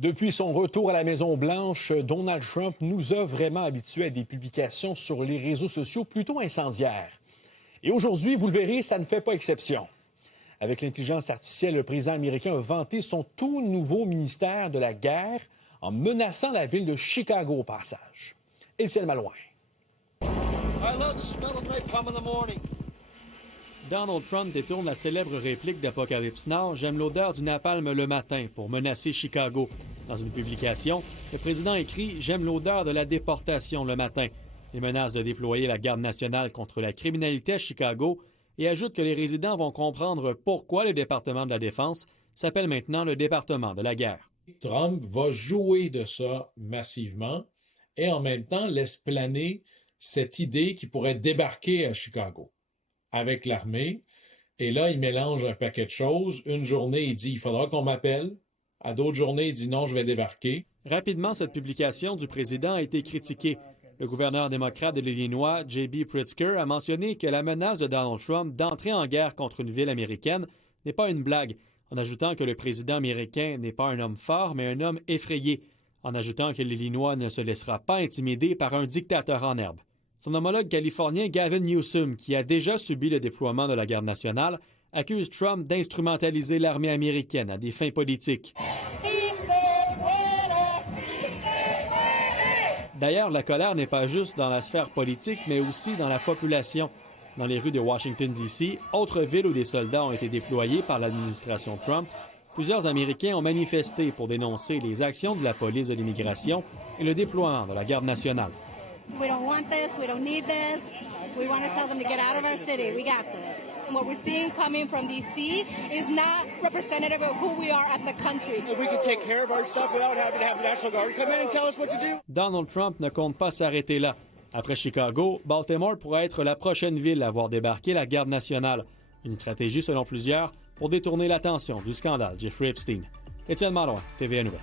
Depuis son retour à la Maison-Blanche, Donald Trump nous a vraiment habitués à des publications sur les réseaux sociaux plutôt incendiaires. Et aujourd'hui, vous le verrez, ça ne fait pas exception. Avec l'intelligence artificielle, le président américain a vanté son tout nouveau ministère de la guerre en menaçant la ville de Chicago au passage. Étienne Malouin. I love the smell of napalm in the morning. Donald Trump détourne la célèbre réplique d'Apocalypse Now « J'aime l'odeur du napalm le matin » pour menacer Chicago. Dans une publication, le président écrit « J'aime l'odeur de la déportation le matin ». Il menace de déployer la garde nationale contre la criminalité à Chicago et ajoute que les résidents vont comprendre pourquoi le département de la Défense s'appelle maintenant le département de la guerre. Trump va jouer de ça massivement et en même temps laisse planer cette idée qu'il pourrait débarquer à Chicago avec l'armée. Et là, il mélange un paquet de choses. Une journée, il dit « il faudra qu'on m'appelle ». À d'autres journées, il dit « non, je vais débarquer ». Rapidement, cette publication du président a été critiquée. Le gouverneur démocrate de l'Illinois, J.B. Pritzker, a mentionné que la menace de Donald Trump d'entrer en guerre contre une ville américaine n'est pas une blague, en ajoutant que le président américain n'est pas un homme fort, mais un homme effrayé, en ajoutant que l'Illinois ne se laissera pas intimider par un dictateur en herbe. Son homologue californien Gavin Newsom, qui a déjà subi le déploiement de la garde nationale, accuse Trump d'instrumentaliser l'armée américaine à des fins politiques. D'ailleurs, la colère n'est pas juste dans la sphère politique, mais aussi dans la population. Dans les rues de Washington, D.C., autre ville où des soldats ont été déployés par l'administration Trump, plusieurs Américains ont manifesté pour dénoncer les actions de la police de l'immigration et le déploiement de la garde nationale. We don't want this, we don't need this. We want to tell them to get out of our city. We got this. And what we're seeing coming from D.C. is not representative of who we are as a country. We can take care of our stuff without having to have the National Guard come in and tell us what to do. Donald Trump ne compte pas s'arrêter là. Après Chicago, Baltimore pourrait être la prochaine ville à voir débarquer la garde nationale. Une stratégie, selon plusieurs, pour détourner l'attention du scandale Jeffrey Epstein. Étienne Malouin, TVA Nouvelles.